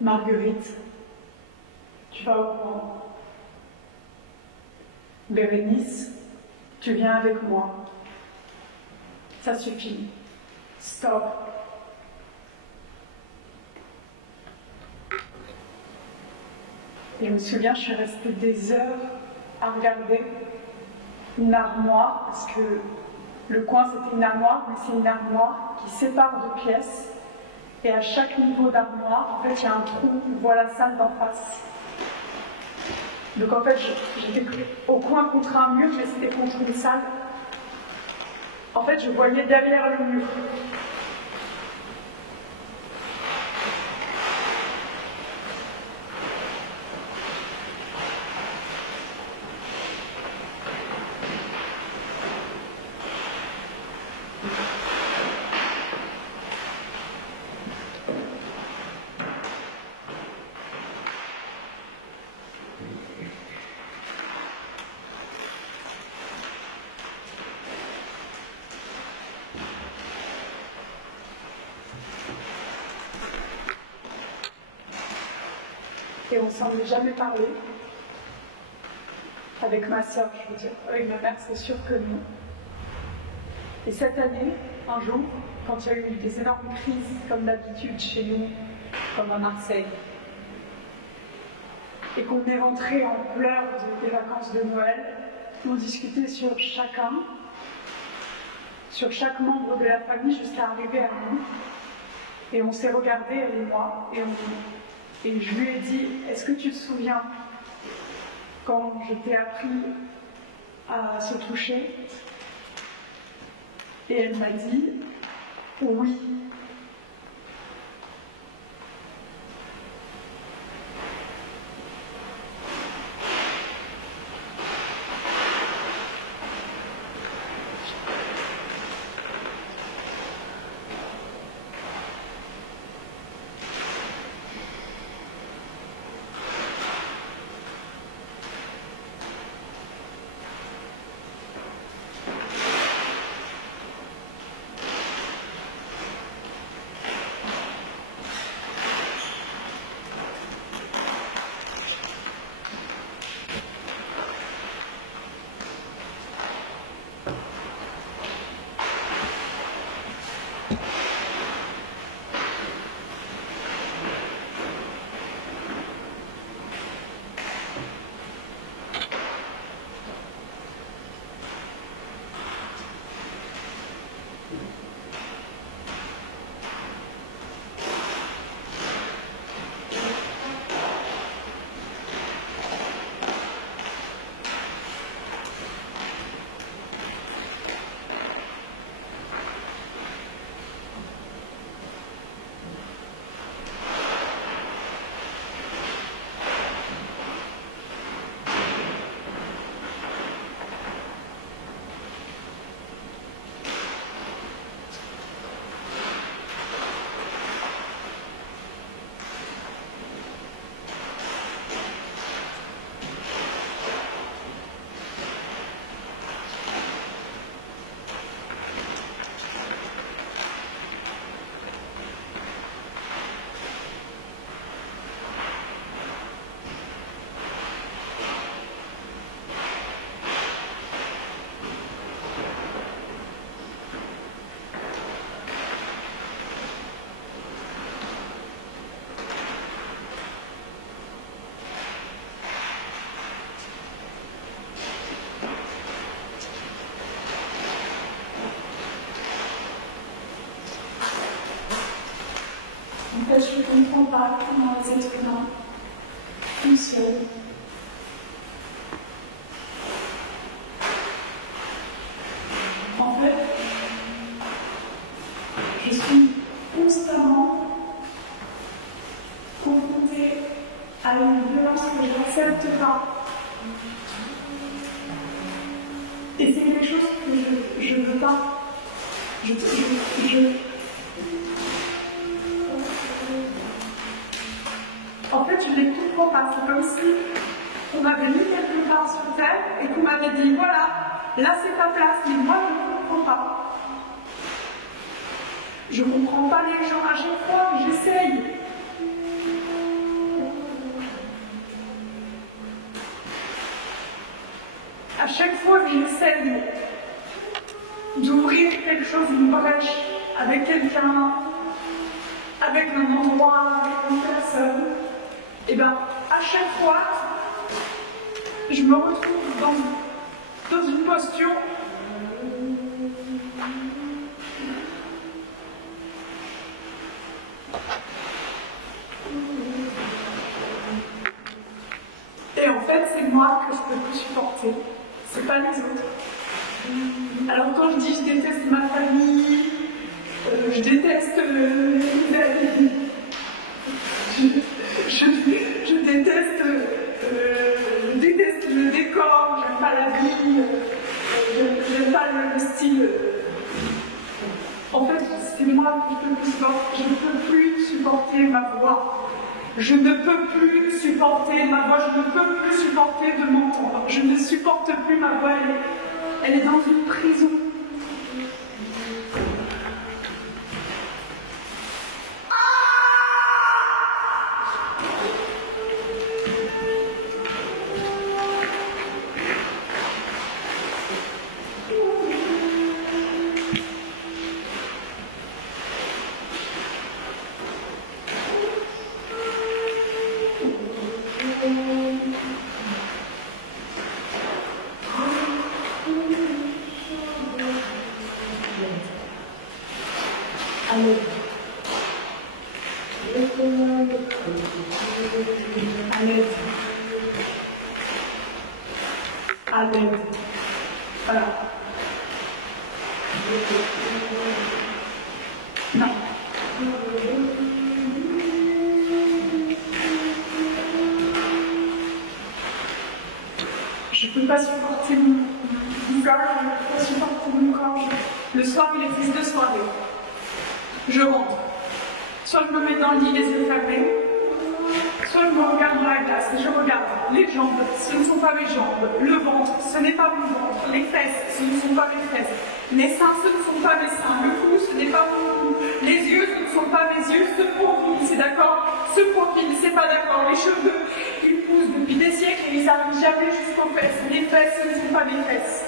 Marguerite, tu vas au courant. Bérénice, tu viens avec moi. Ça suffit. Stop. Et je me souviens, je suis restée des heures à regarder une armoire, parce que le coin c'était une armoire, mais c'est une armoire qui sépare deux pièces. Et à chaque niveau d'armoire, en fait, il y a un trou, on voit la salle d'en face. Donc en fait, j'étais au coin contre un mur, mais c'était contre une salle. En fait, je voyais derrière le mur. Et on s'en est jamais parlé. Avec ma soeur, je veux dire. Avec ma mère, c'est sûr que non. Et cette année, un jour, quand il y a eu des énormes crises, comme d'habitude chez nous, comme à Marseille, et qu'on est rentré en pleurs des vacances de Noël, on discutait sur chacun, sur chaque membre de la famille jusqu'à arriver à nous. Et on s'est regardés, elle et moi, et je lui ai dit, est-ce que tu te souviens quand je t'ai appris à se toucher? Et elle m'a dit, oui. En fait, je ne comprends pas comment les êtres humains fonctionnent. En fait, je suis constamment confrontée à une violence que je n'accepte pas. Et c'est quelque chose que je ne veux pas. En fait, je ne les comprends pas. C'est comme si on m'avait mis quelque part sur terre et qu'on m'avait dit, voilà, là c'est ta place, mais moi je ne comprends pas. Je ne comprends pas les gens à chaque fois, j'essaye. À chaque fois que j'essaie d'ouvrir quelque chose, une brèche, avec quelqu'un, avec un endroit, avec une personne, et bien à chaque fois, je me retrouve dans une posture et en fait c'est moi que je peux plus supporter, c'est pas les autres. Alors quand je dis je déteste ma famille, je déteste les amis, je déteste le décor, j'aime pas la vie, j'aime pas le style. En fait, c'est moi qui peux plus supporter. Je ne peux plus supporter ma voix. Je ne peux plus supporter ma voix. Je ne peux plus supporter de m'entendre. Je ne supporte plus ma voix. Elle est dans une prison. À l'aide. Voilà. Non. Je ne peux pas supporter mon visage, je ne peux pas supporter mon corps. Le soir, il est 10 de soirée. Je rentre. Soit je me mets dans le lit les yeux fermés, soit je me regarde dans la glace et je regarde les jambes, ce ne sont pas mes jambes, le ventre, ce n'est pas mon ventre, les fesses, ce ne sont pas mes fesses, les seins, ce ne sont pas mes seins, le cou, ce n'est pas mon cou, les yeux, ce ne sont pas mes yeux, ce profil, c'est d'accord, ce profil, c'est pas d'accord, les cheveux, ils poussent depuis des siècles et ils n'arrivent jamais jusqu'aux fesses, les fesses, ce ne sont pas mes fesses.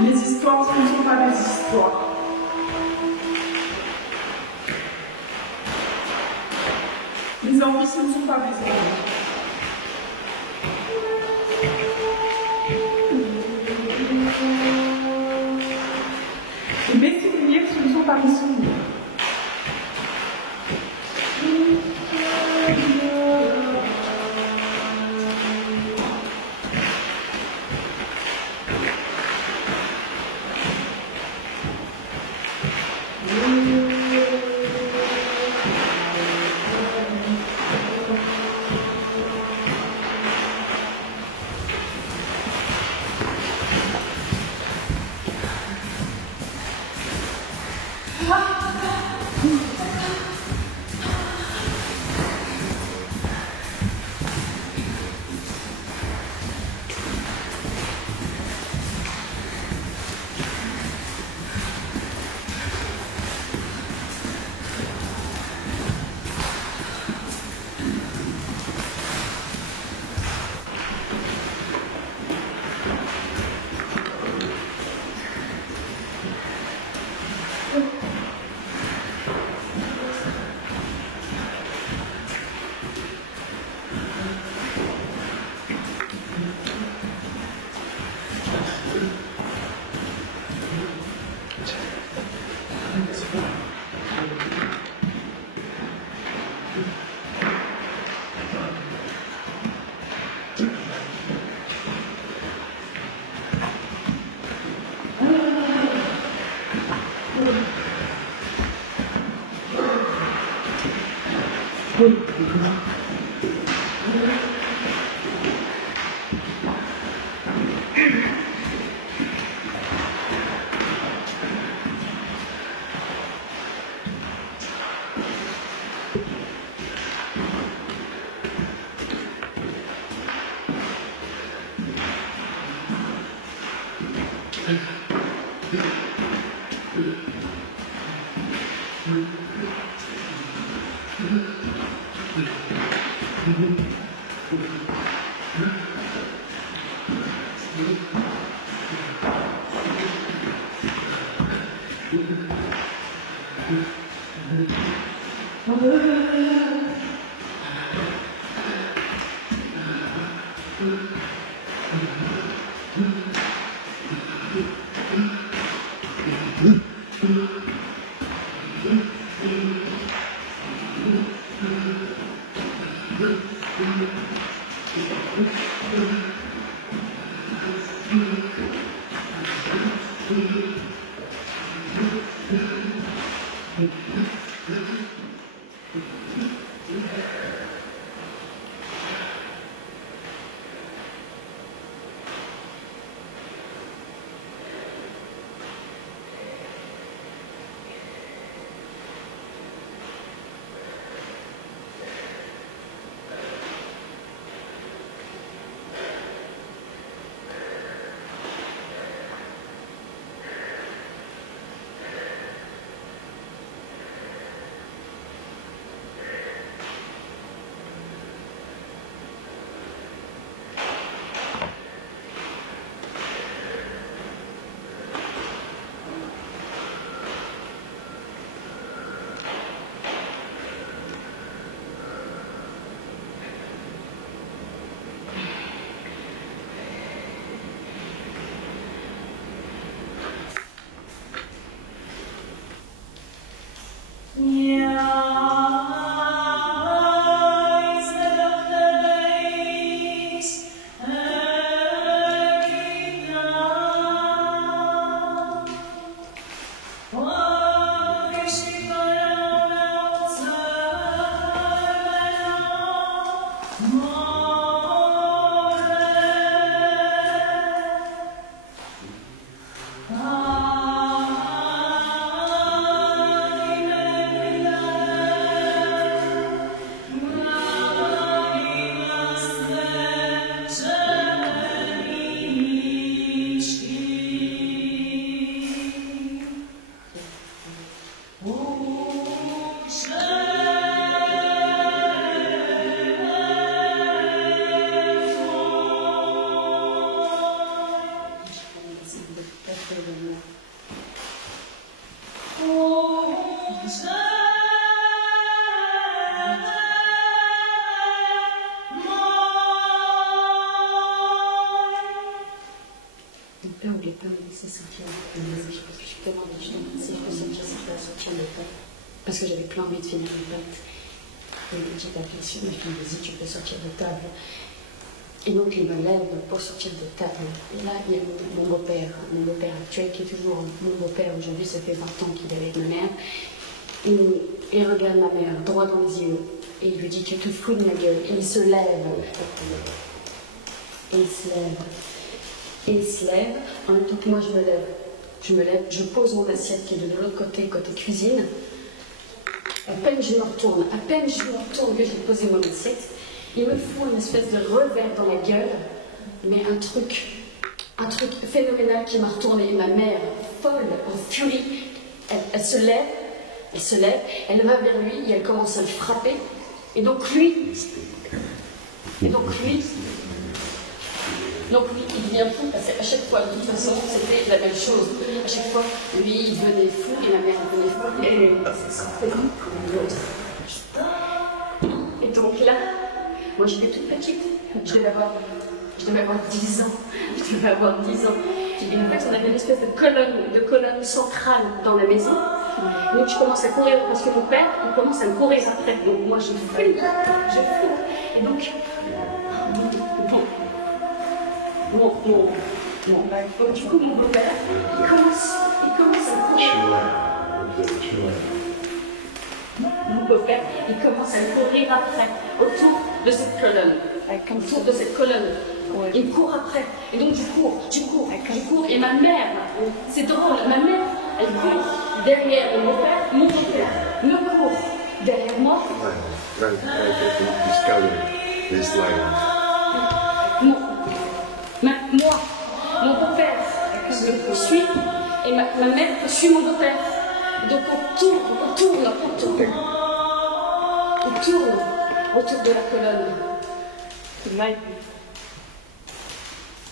Les histoires, ce ne sont pas des histoires. Les envies, ce ne sont pas des envies. Et mes souvenirs, ce ne sont pas mes souvenirs. Oui. Parce que j'avais plein envie de finir mes pâtes. Et petit à petit, ma fille me dit, tu peux sortir de table. Et donc il me lève pour sortir de table. Et là, il y a mon beau-père actuel, qui est toujours mon beau-père aujourd'hui, ça fait 20 ans qu'il est avec ma mère. Il regarde ma mère droit dans les yeux et il lui dit, tu te fous de ma gueule. Et il se lève. Et il se lève. Et il se lève, en même temps que moi je me lève. Je pose mon assiette qui est de l'autre côté, côté cuisine. À peine je me retourne, que j'ai posé mon assiette, il me fout une espèce de revers dans la gueule, mais un truc phénoménal qui m'a retourné. Ma mère, folle, en furie, elle se lève, elle va vers lui et elle commence à le frapper. Et donc lui, il devient fou parce qu'à chaque fois, de toute façon, c'était la même chose. À chaque fois, lui, il devenait fou et ma mère devenait fou. Et ça sortait l'autre. Et donc là, moi j'étais toute petite. Je devais avoir 10 ans. Et en fait, on avait une espèce de colonne centrale dans la maison. Donc je commence à courir parce que mon père, il commence à me courir après. Donc moi, je flippe. Et donc, du coup, mon beau-père, il commence à courir. Mon beau-père, il commence à me courir après, autour de cette colonne. Autour de cette colonne. Ouais. Il me court après. Et donc je cours. Et ma mère, c'est drôle, ma mère, elle court derrière mon beau-père me court derrière moi. Try to discover this line. Moi, mon beau-père me poursuit et ma mère poursuit mon beau-père. Donc on tourne autour de la colonne.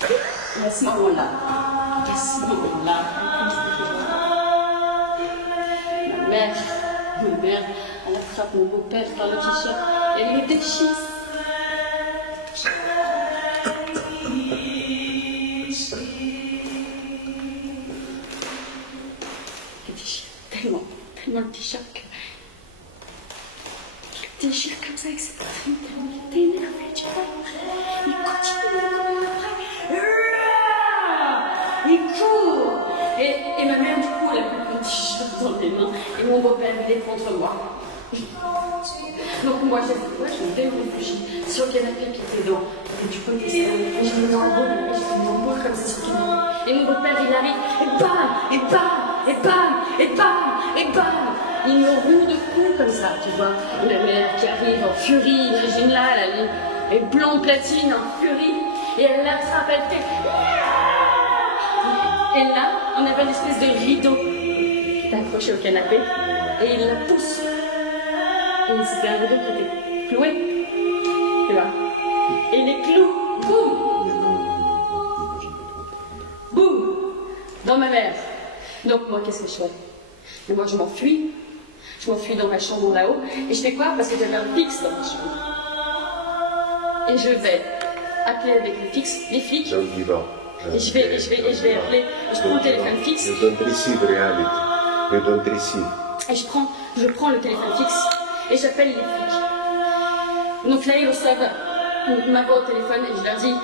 Et à ce moment-là, ma mère, elle attrape mon beau-père par le t-shirt et elle le déchire. Elle déchire tellement le t-shirt que je le déchire comme ça avec cette fille, tellement il était énervé, tu vois. Il continue de courir après. Il court. Et ma mère, du coup, elle a pris mon t-shirt dans les mains et mon beau-père, il est contre moi. Donc moi, je me déréfugie sur le canapé qui était dans, et du côté, je me mets dans le boule comme ça sur le canapé. Et mon beau-père, il arrive, et bam. Il me roule de coups comme ça, tu vois. Et ma mère qui arrive en furie, imagine là, elle est blonde platine en furie, et elle l'attrape, elle fait. Et là, on avait une espèce de rideau qui était accroché au canapé, et il la pousse. Et c'était un rideau qui était cloué, tu vois. Et les clous, boum, dans ma mère. Donc moi, qu'est-ce que je fais? Et moi, je m'enfuis. Je m'enfuis dans ma chambre là-haut. Et je fais quoi? Parce que j'avais un fixe dans ma chambre. Et je vais appeler avec le fixe les flics. Don't give up. Et je vais appeler. Je prends le téléphone fixe. You don't receive reality. You don't receive. Et je prends le téléphone fixe et j'appelle les flics. Donc là, ils reçoivent ma voix au téléphone et je leur dis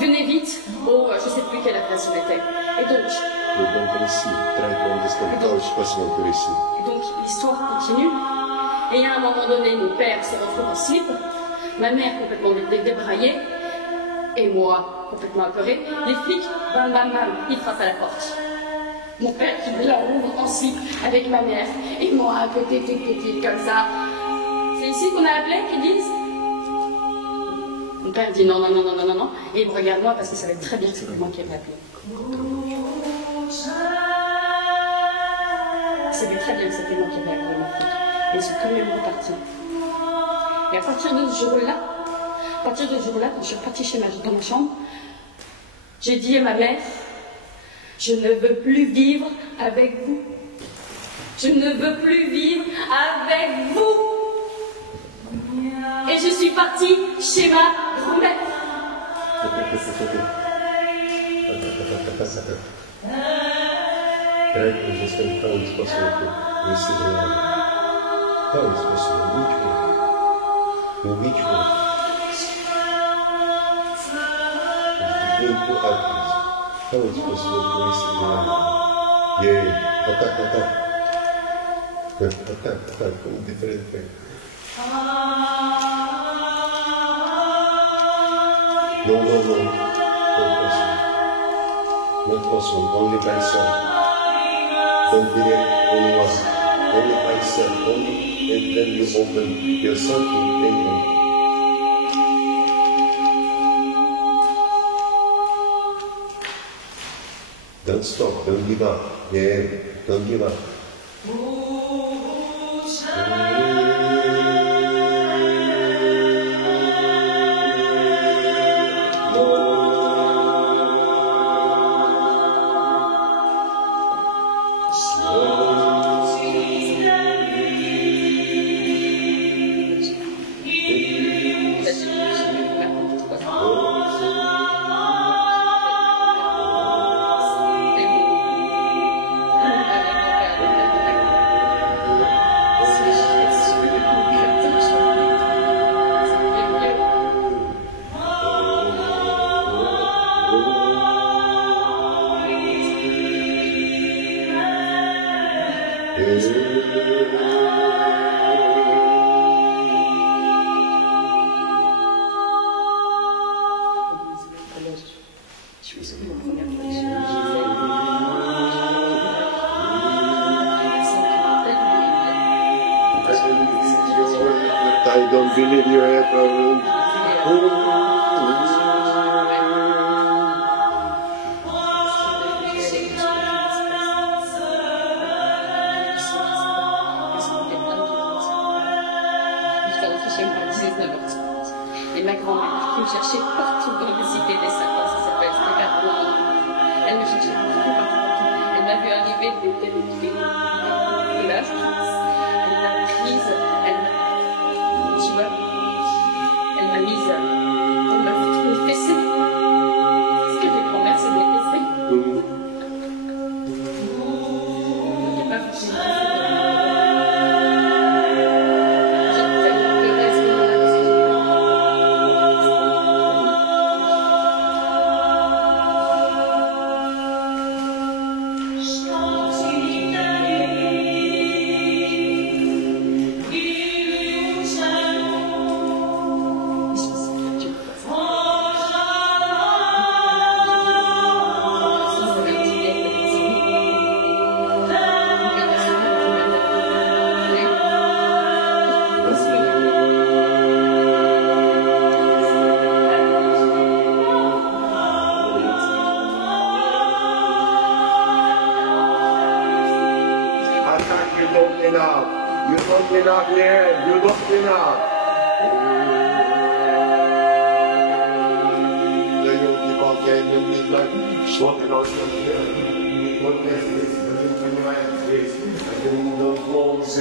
venez vite au je sais plus quelle adresse on était. Et donc. You don't receive. Try to understand how it's possible to receive. Et donc l'histoire continue. Et à un moment donné, mon père se retrouve en slip, ma mère complètement débraillée, et moi complètement apeurée. Les flics, bam, ils frappent à la porte. Mon père qui la ouvre en slip avec ma mère, et moi à côté, comme ça. C'est ici qu'on a appelé, qu'ils disent. Mon père dit non, et il me regarde moi parce qu'il savait très bien que c'était moi qui avais appelé. Il savait très bien que c'était moi qui avais appelé ma fille. Et ils sont quand même repartis. Et à partir de ce jour-là, quand je suis repartie dans ma chambre, j'ai dit à ma mère, je ne veux plus vivre avec vous. Je ne veux plus vivre avec vous. Et je suis partie chez ma grand-mère. Try to understand how it's possible to receive reality. How it's possible? Which way? In which way? Between two actors. How it's possible to receive reality? Yeah. Attack. In different way. No. Not possible. Only by self. Don't direct anyone. Only by self. Only and then you open yourself to the table. Don't stop. Don't give up. Yeah. Don't give up. Fill your heaven. Et ma grand-mère qui me cherchait partout dans les cités des sapins, ça s'appelle Regarde-moi. Elle me cherchait partout. Elle m'a vu arriver toute petite fille de la France. Elle m'a prise, tu vois, elle m'a mise, elle m'a foutu une fessée. Parce que les grand-mères, c'est des fessées. Elle m'a foutu une fessée. You don't enough, yeah, you don't enough. The yogi Bhagyan is like smoking on the what is this? The kingdom flows.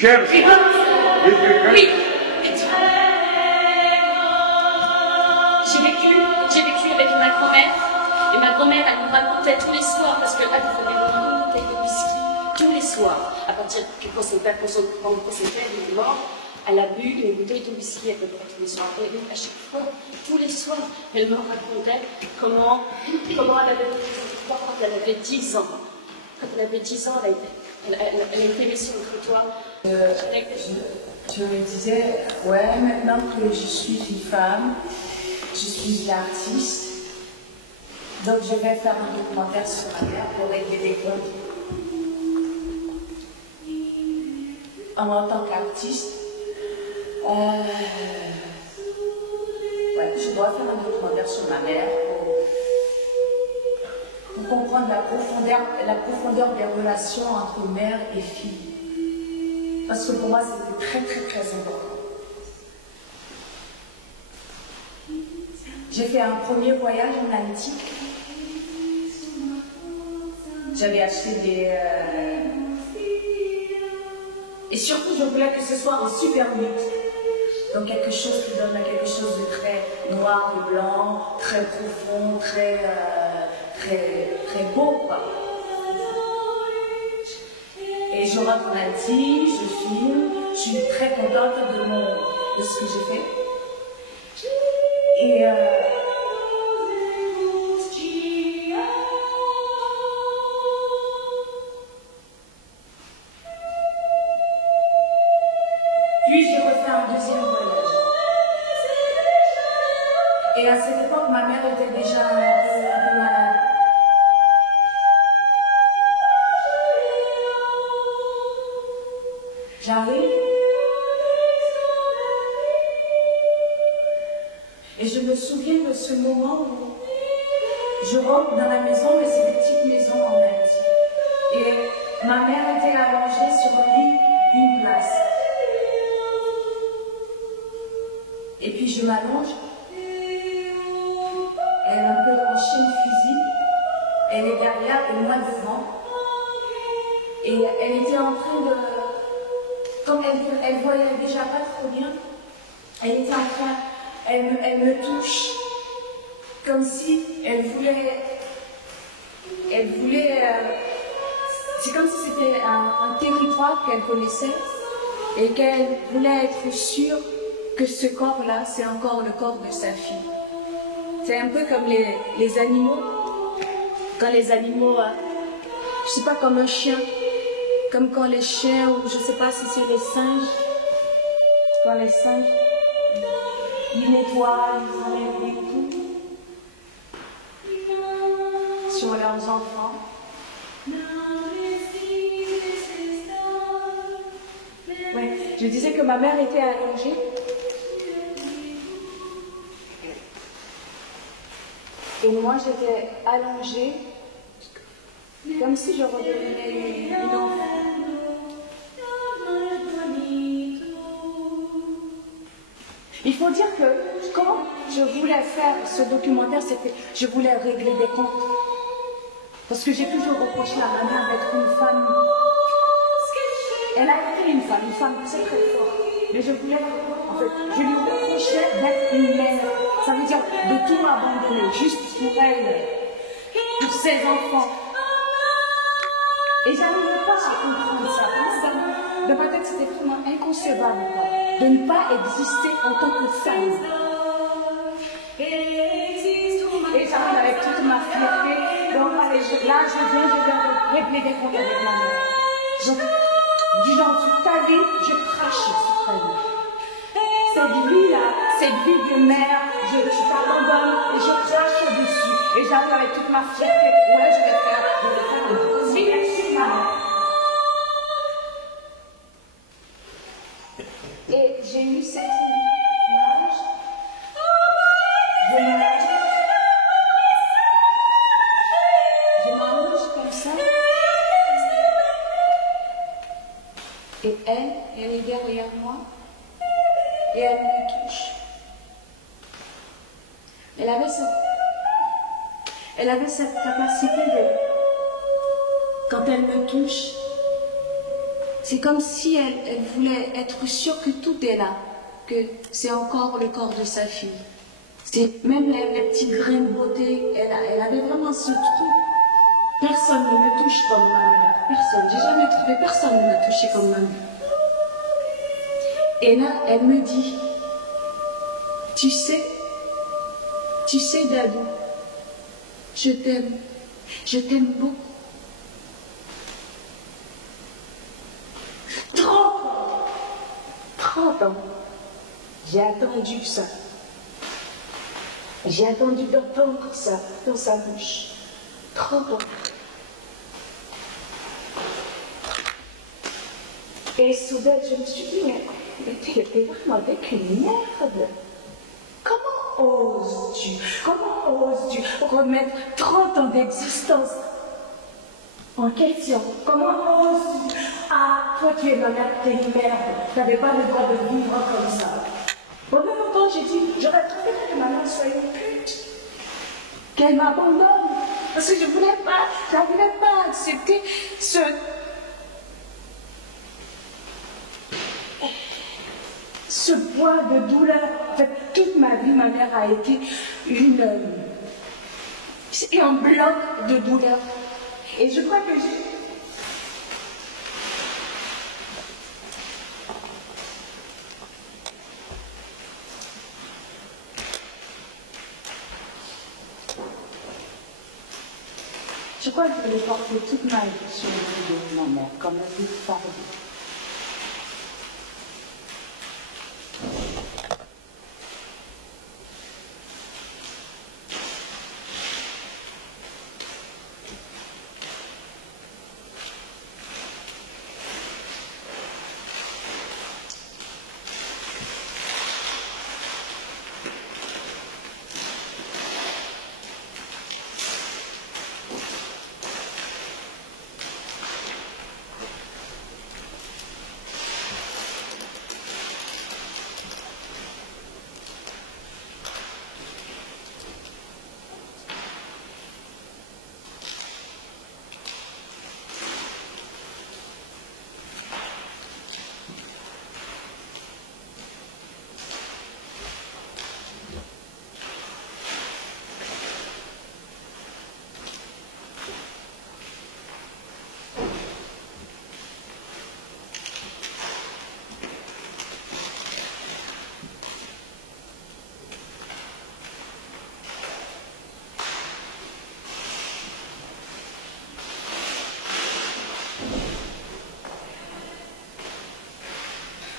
scared? Oui. With regret? Oui. J'ai vécu avec ma grand-mère. Et ma grand-mère, elle me racontait tous les soirs, parce qu'elle prenait une bouteille de whisky tous les soirs. À partir que quand son père est mort, elle a bu une bouteille de whisky à peu près tous les soirs. Et à chaque fois, tous les soirs, elle me racontait comment elle avait vécu quand elle avait 10 ans. Quand elle avait 10 ans, elle était mise sur le trottoir. Je me disais, ouais, maintenant que je suis une femme, je suis une artiste, donc je vais faire un documentaire sur ma mère pour régler des comptes. En tant qu'artiste, je dois faire un documentaire sur ma mère pour comprendre la profondeur des relations entre mère et fille. Parce que pour moi, c'était très, très, très important. J'ai fait un premier voyage en Haïti. J'avais acheté des... Et surtout, je voulais que ce soit un super mix. Donc quelque chose qui donne quelque chose de très noir et blanc, très profond, très beau, quoi. Et je rentre en Haïti, je filme, je suis très contente de ce que j'ai fait. Et puis j'ai refait un deuxième voyage. Et à cette époque, ma mère était déjà un peu malade. J'arrive. Et je me souviens de ce moment où je rentre dans la maison, mais c'est des petites maisons en Haïti. Et ma mère était allongée sur un lit d'une place. Et puis je m'allonge. Elle est un peu penchée une fusil. Elle est derrière et moi devant. Et elle était en train de... Comme elle voyait déjà pas trop bien, elle était en train... Elle me touche comme si elle voulait c'est comme si c'était un territoire qu'elle connaissait et qu'elle voulait être sûre que ce corps-là, c'est encore le corps de sa fille. C'est un peu comme les animaux. Quand les animaux, je sais pas, comme un chien, comme quand les chiens, ou je sais pas si c'est les singes, quand les singes, ils nettoient, ils enlèvent les coups sur leurs enfants. Ouais. Je disais que ma mère était allongée. Et moi, j'étais allongée, comme si je redevenais une enfant. Il faut dire que quand je voulais faire ce documentaire, je voulais régler des comptes. Parce que j'ai toujours reproché à ma mère d'être une femme. Elle a été une femme très très forte. Mais je voulais, en fait, je lui reprochais d'être une mère. Ça veut dire de tout abandonner, juste pour elle, pour ses enfants. Et j'arrivais pas à comprendre ça. Dans ma tête, c'était vraiment inconcevable, quoi, de ne pas exister en tant que femme. Et j'arrive avec toute ma fierté. Donc là, je viens régler des comptes avec ma mère. Du genre, toute ta vie, je crache sur ta vie. Cette vie-là, cette vie de mère, je t'abandonne et je crache dessus. Et j'arrive avec toute ma fierté. Ouais, je vais faire un documentaire sur ma mère. Et j'ai eu cette image. Je m'allonge comme ça. Et elle est derrière moi. Et elle me touche. Elle avait cette capacité de... Quand elle me touche, c'est comme si elle voulait être sûre que tout est là, que c'est encore le corps de sa fille. C'est même les petits grains de beauté, elle avait vraiment ce truc. Personne ne me touche comme ma mère. Personne. J'ai jamais trouvé personne ne m'a touché comme ma mère. Et là, elle me dit, tu sais, Dadou, je t'aime beaucoup. 30 ans, j'ai attendu ça. J'ai attendu d'entendre ça dans sa bouche. 30 ans. Et soudain, je me suis dit, mais t'es vraiment avec une merde. Comment oses-tu remettre 30 ans d'existence en question? Comment oses-tu? Ah, toi tu es ma mère, t'es une merde. T'avais pas le droit de vivre comme ça. Pendant longtemps, j'ai dit, j'aurais préféré que ma mère soit une pute. Qu'elle m'abandonne. Parce que je voulais pas, j'arrivais pas à accepter ce poids de douleur. En fait, toute ma vie, ma mère a été un bloc de douleur. Et je crois que je crois que je l'ai porté toute ma vie sur le dos de ma mère, comme un big fardeau.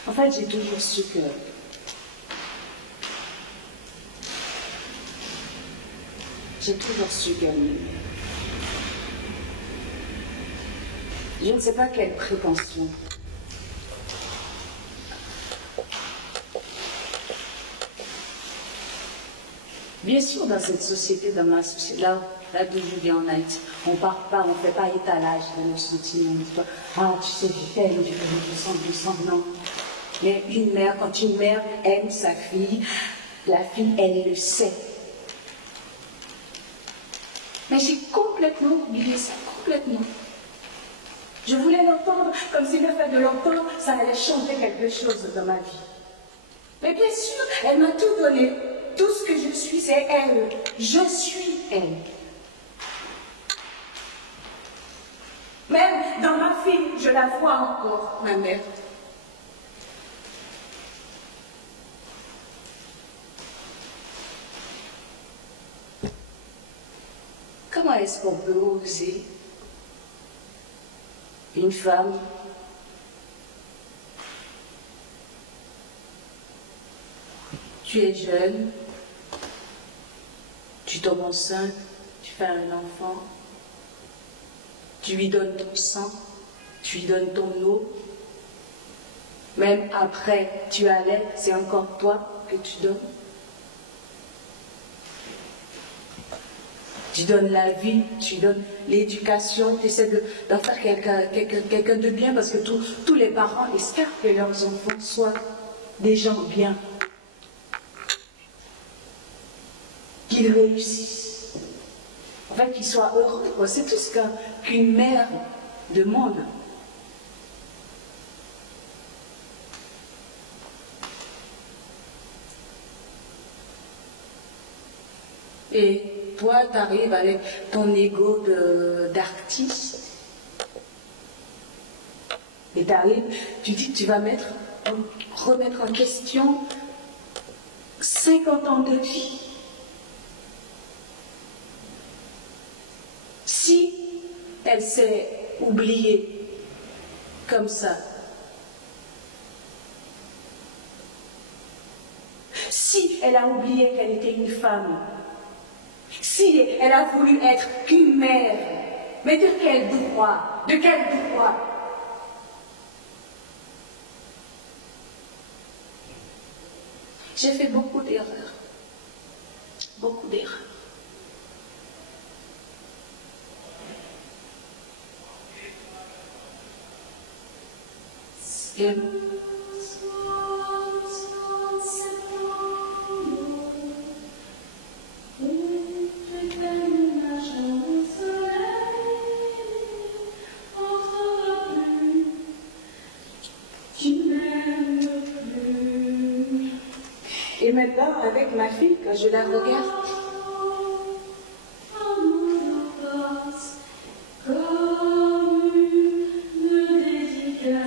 En fait, j'ai toujours su que je ne sais pas quelle prétention. Bien sûr, dans cette société, dans ma société, là d'où je viens en Haïti, on ne part pas, on ne fait pas étalage de nos sentiments. On dit pas, ah, tu sais, je t'aime, je sens, non. Mais une mère, quand une mère aime sa fille, la fille, elle le sait. Mais j'ai complètement oublié ça, complètement. Je voulais l'entendre comme si le fait de l'entendre, ça allait changer quelque chose dans ma vie. Mais bien sûr, elle m'a tout donné. Tout ce que je suis, c'est elle. Je suis elle. Même dans ma fille, je la vois encore, ma mère. Comment est-ce qu'on peut oser une femme tu es jeune, tu tombes enceinte, tu fais un enfant, tu lui donnes ton sang, tu lui donnes ton eau, même après tu allais, c'est encore toi que tu donnes. Tu donnes la vie, tu donnes l'éducation, tu essaies d'en faire quelqu'un de bien parce que tous les parents espèrent que leurs enfants soient des gens bien, qu'ils réussissent, en fait qu'ils soient heureux. C'est tout ce qu'une mère demande. Et toi, tu arrives avec ton ego d'artiste. Et tu arrives, tu dis que tu vas remettre en question 50 ans de vie. Si elle s'est oubliée comme ça, si elle a oublié qu'elle était une femme, si elle a voulu être qu'une mère, mais de quel droit? De quel droit? J'ai fait beaucoup d'erreurs. Beaucoup d'erreurs. Et maintenant, avec ma fille, quand je la regarde,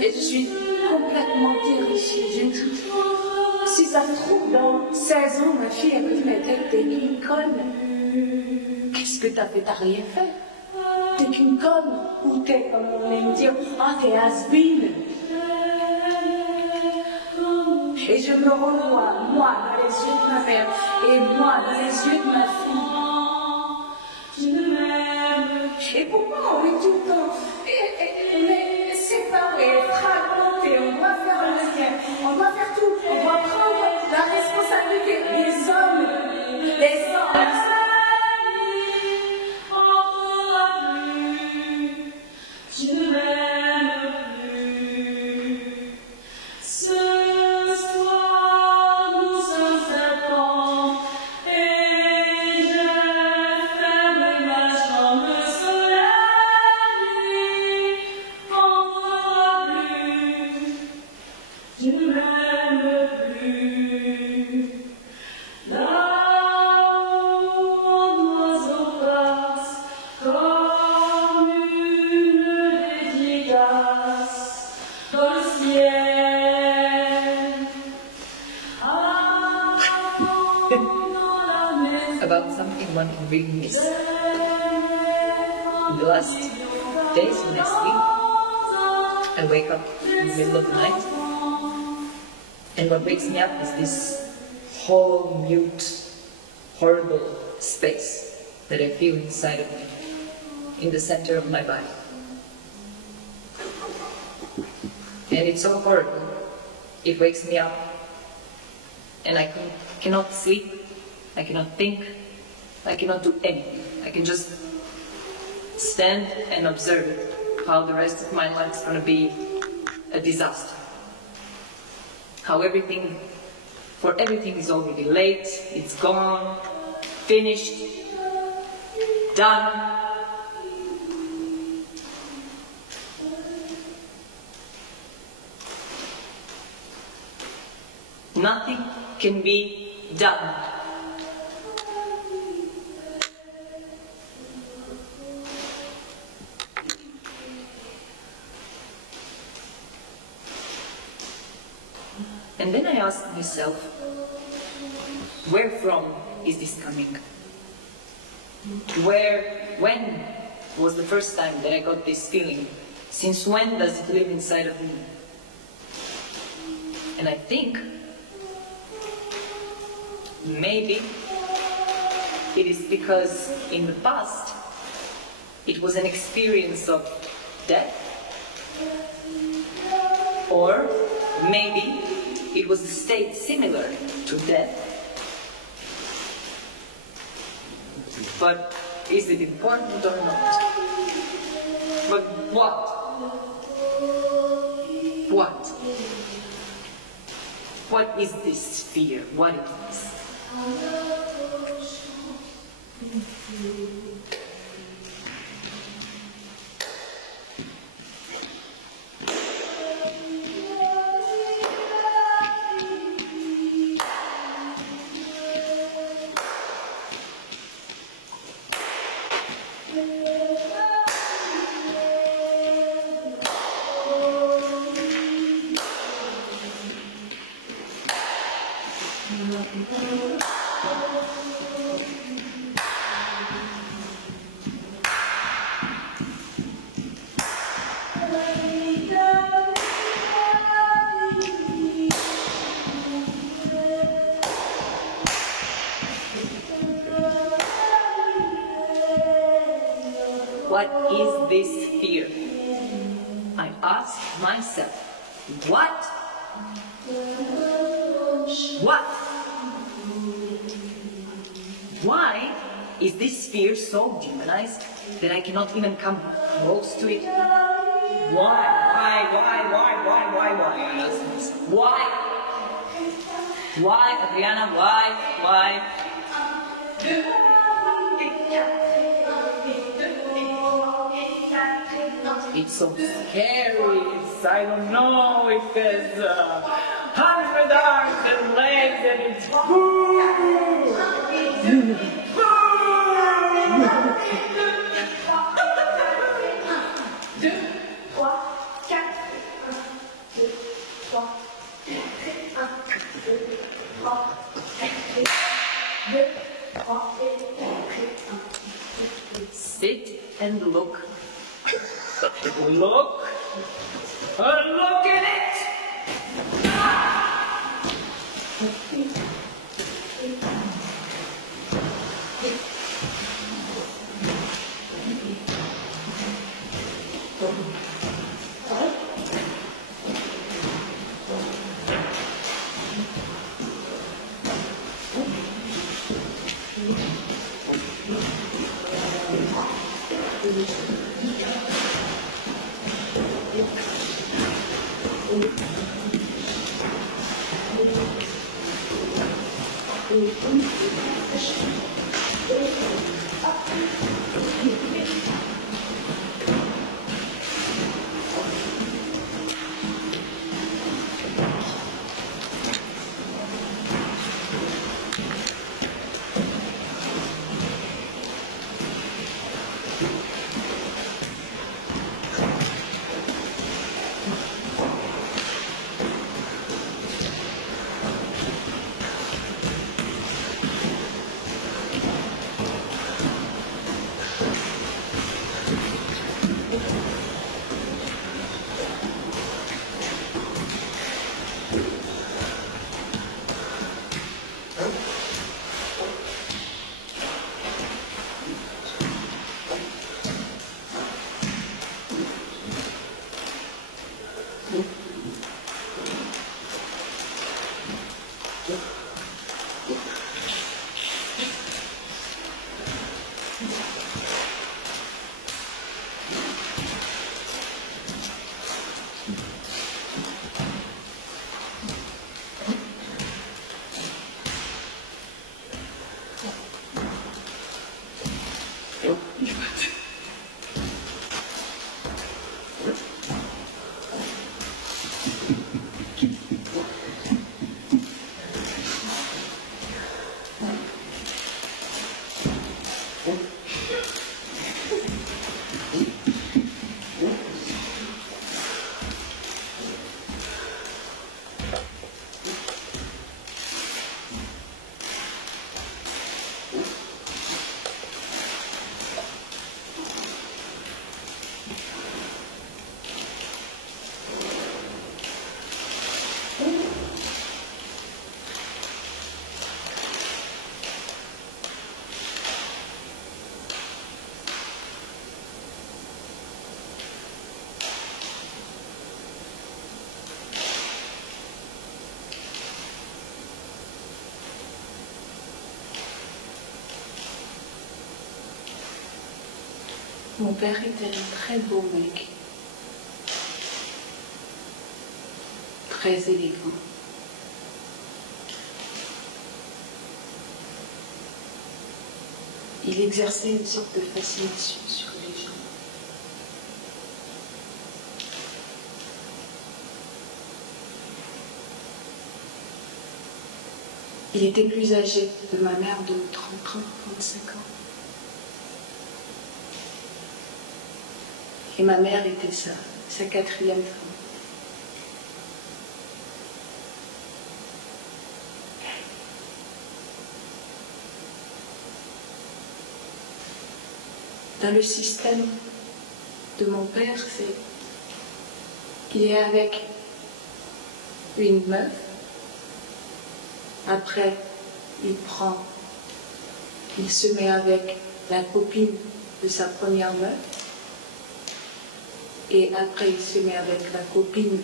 et je suis complètement terrifiée. Je me dis, si ça se trouve, dans 16 ans, ma fille, elle me dit, mais t'es qu'une conne. Qu'est-ce que t'as fait? T'as rien fait. T'es qu'une conne. Ou t'es, comme on aime dire, ah, t'es has-been. Et je me revois, moi, dans les yeux de ma mère, et moi, dans les yeux de ma fille. Et pourquoi on est tout le temps séparés, fragmentés? On doit faire le lien, on doit faire tout, on doit prendre la responsabilité des hommes, des hommes. About something one can really miss. In the last days when I sleep, I wake up in the middle of the night, and what wakes me up is this whole mute, horrible space that I feel inside of me, in the center of my body. And it's so horrible, it wakes me up, and I cannot sleep, I cannot think, I cannot do anything. I can just stand and observe how the rest of my life is going to be a disaster. How everything is already late, it's gone, finished, done. Nothing can be done. And then I asked myself, where from is this coming? When was the first time that I got this feeling? Since when does it live inside of me? And I think maybe it is because in the past it was an experience of death, or maybe it was a state similar to death. But is it important or not? But what? What? What is this fear? What it is? What is this fear? I ask myself, what? What? Why is this fear so demonized that I cannot even come close to it? Why? I ask myself. Why? Why, Adriana? Why? It's so scary. I don't know if there's 100 arms and legs and it's sit and look. Look at it! Mon père était un très beau mec, très élégant. Il exerçait une sorte de fascination sur les gens. Il était plus âgé de ma mère de 35 ans. Et ma mère était sa quatrième femme. dans le système de mon père, c'est qu'il est avec une meuf, après il se met avec la copine de sa première meuf, et après il se met avec la copine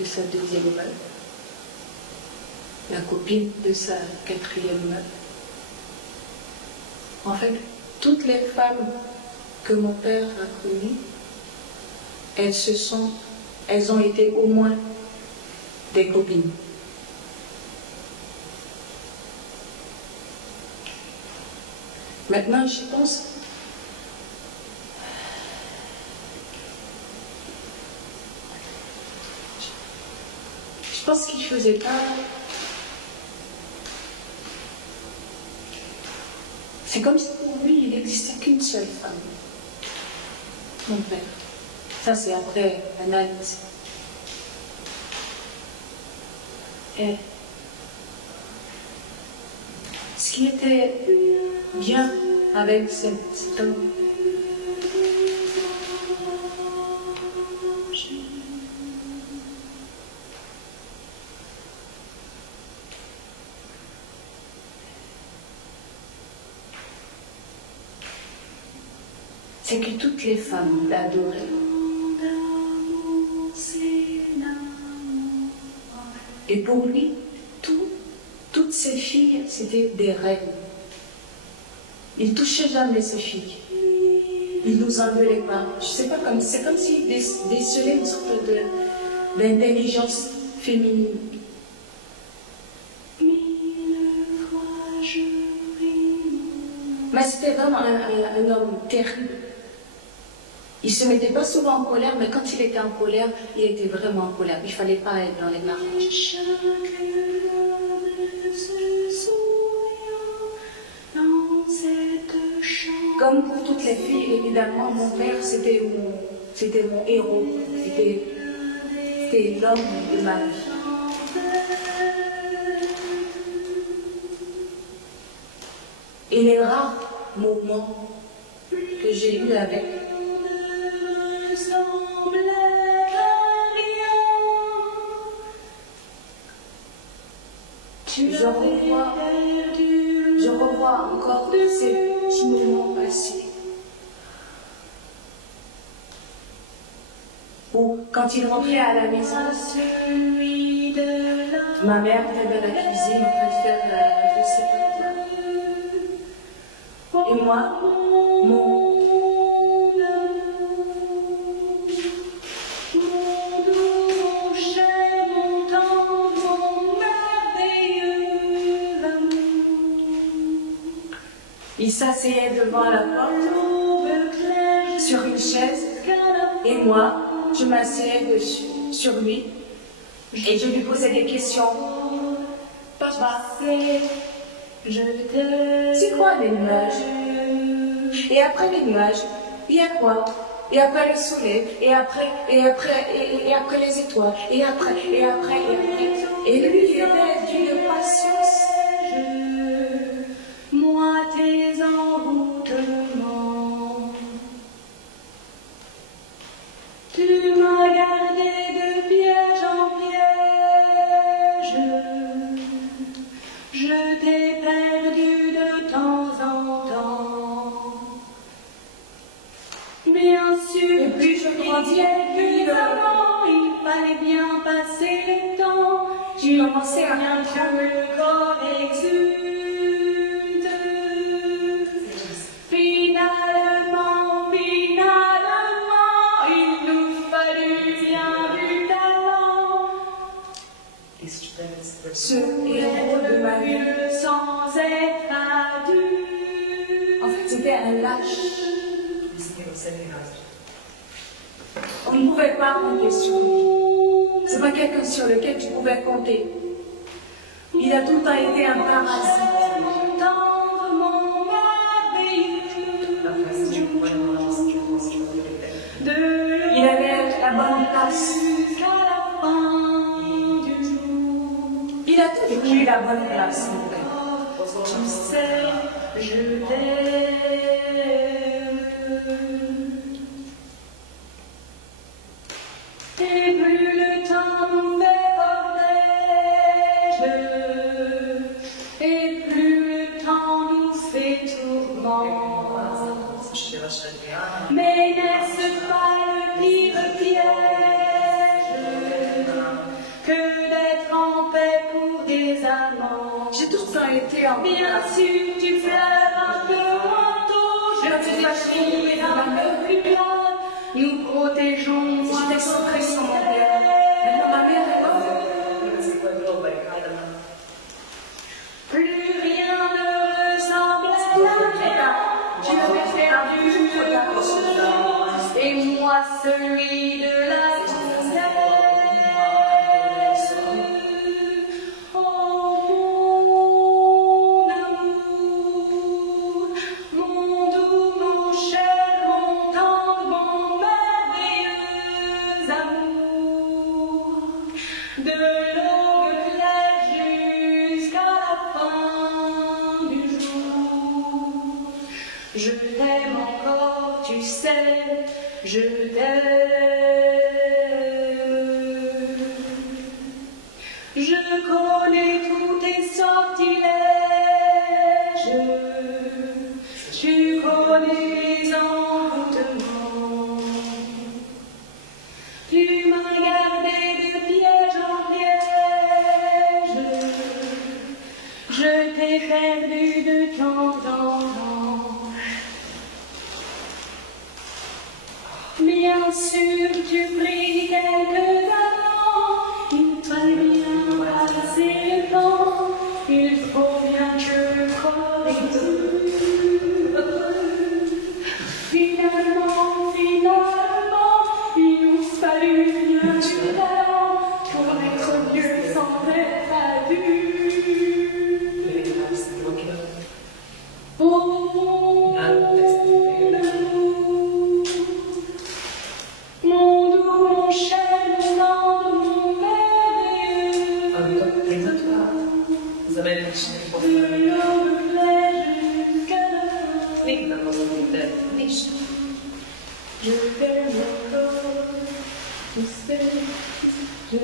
de sa deuxième meuf, la copine de sa quatrième meuf. En fait, toutes les femmes que mon père a connues, elles ont été au moins des copines. Maintenant, j'y pense. Je pense qu'il ne faisait pas. C'est comme si pour lui, il n'existait qu'une seule femme. Mon père. Ça, c'est après analyse. Et ce qui était bien avec cet homme, c'est que toutes les femmes l'adoraient. Et pour lui, toutes ses filles, c'était des reines. Il ne touchait jamais ses filles. Il nous engueulait pas. Je sais pas, c'est comme s'il décelait une sorte d'intelligence féminine. Mais c'était vraiment un homme terrible. Il ne se mettait pas souvent en colère, mais quand il était en colère, il était vraiment en colère. Il ne fallait pas être dans les mariages. Comme pour toutes les filles, évidemment, mon père, c'était mon héros. C'était l'homme de ma vie. Et les rares moments que j'ai eus avec, je revois encore ces petits moments passés. Ou quand il rentrait à la maison, ma mère était dans la cuisine en train de faire je sais pas quoi. Et moi, il s'asseyait devant la porte, sur une chaise, et moi, je m'asseyais dessus, sur lui, et je lui posais des questions. Papa, c'est quoi les nuages? Et après les nuages, il y a quoi? Et après le soleil, et après les étoiles, et après. Et lui, il était d'une patience. Moi, tes envoûtements, tu m'as gardé de piège en piège, je t'ai perdu de temps en temps. Bien sûr, et plus je grandissais, plus il fallait bien passer le temps. J'ai commencé à rien faire, le corps exulte. Finalement, il nous fallut bien du talent. Ce héros de ma vie sans être adulte. En fait, c'était un lâche. On ne pouvait pas compter sur lui. C'est pas quelqu'un sur lequel tu pouvais compter. Il a tout le temps été un parasite. Il avait la bonne place. Il a toujours eu la bonne place, mon père. Tu sais, je t'aime. et plus le temps nous fait tourment. Mais n'est-ce pas le pire piège que d'être en paix pour des amants? J'ai tout le temps été en Bien sûr, tu pleures un peu tôt, je te fâche un peu plus grave, nous protégeons. J'étais sans pression, mon père. Maintenant, ma mère est morte. Plus rien ne ressemble à la. Tu avais perdu et moi celui de la tristesse. Oh mon amour, mon doux, mon cher, mon tendre, mon merveilleux amour, de l'aube claire jusqu'à la fin du jour. Je t'aime encore, tu sais, je t'aime. Je connais tous tes sortilèges, tu connais les envoûtements. Tu m'as gardé de piège en piège, je t'ai perdu de temps en temps. Bien sûr, tu pris quelques amants, il fallait bien passer le temps, il faut bien que le corps évolue. Finalement, il nous fallut bien du temps pour être mieux sans être abus. Oh, mon amour, mon doux, mon cher, mon tendre, mon merveilleux, de l'aube claire jusqu'à la fin. Je t'aime encore, tu sais, je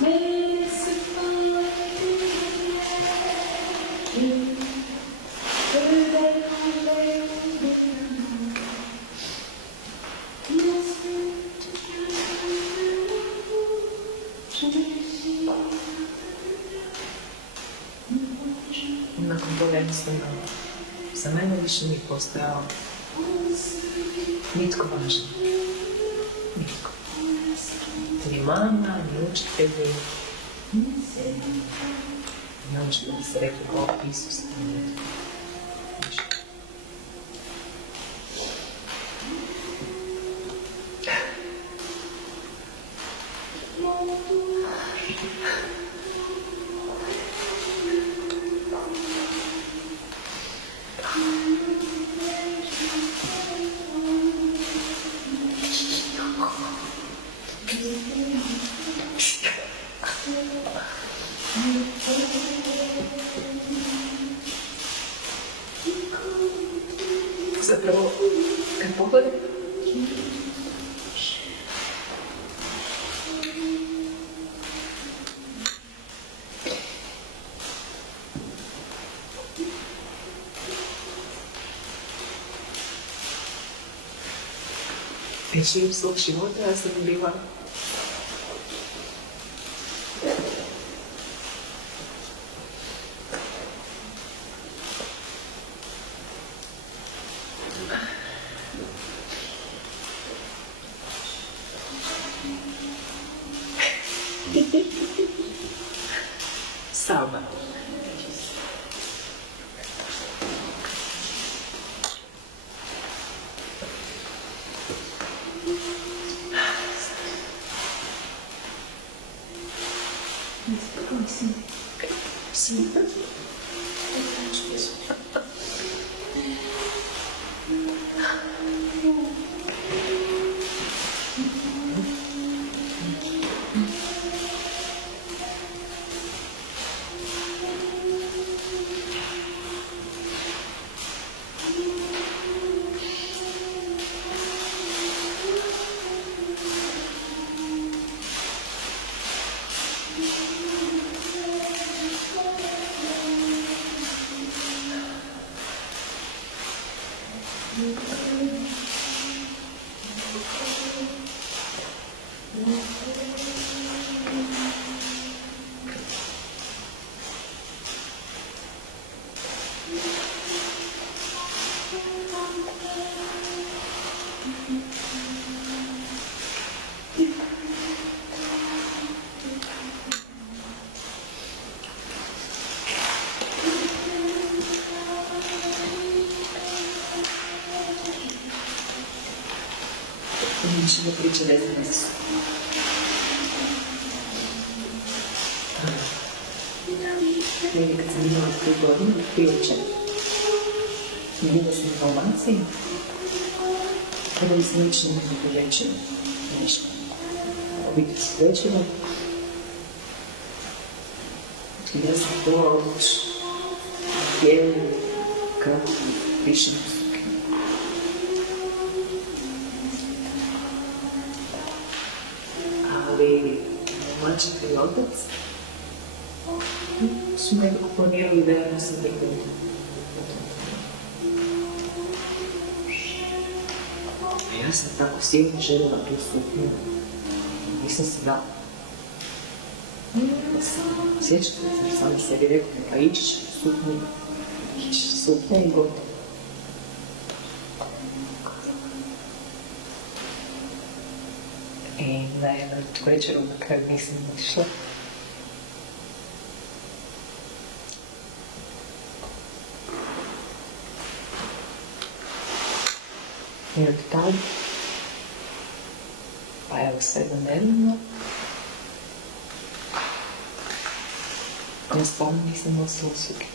mais c'est pas Nakon toga jednostavno za mene više nije postojao nitko važan. Nitko. Ni mama, ni učitelji. Ne možete da se rekli Bog, Isus. Ništa. Zapravo, kad pogledam, većinu svog života ja sam bila sama. Sim. Cominciamo a precedere adesso. Vedi kad sam imala 3 godine, priuče. Vidjela sam informacije, kada bi se ničem nekako rečeno, nešto. Obiteljsko rečeno. Ja sam to odluč, tijelu, kako pišem muzuke. Ali mačka i otac su nekako planirali da ja sam drugom. Ja sam tako silno željela tu suknju. Nisam se dala. Sjećate se, jer sam sebi rekao, neka ići će suknju. Ići će suknja i gotovo. I na jednom večeru na kraju nisam otišla. I od tada, pa evo sve do nedavno, ja stvarno nisam nosila suknju.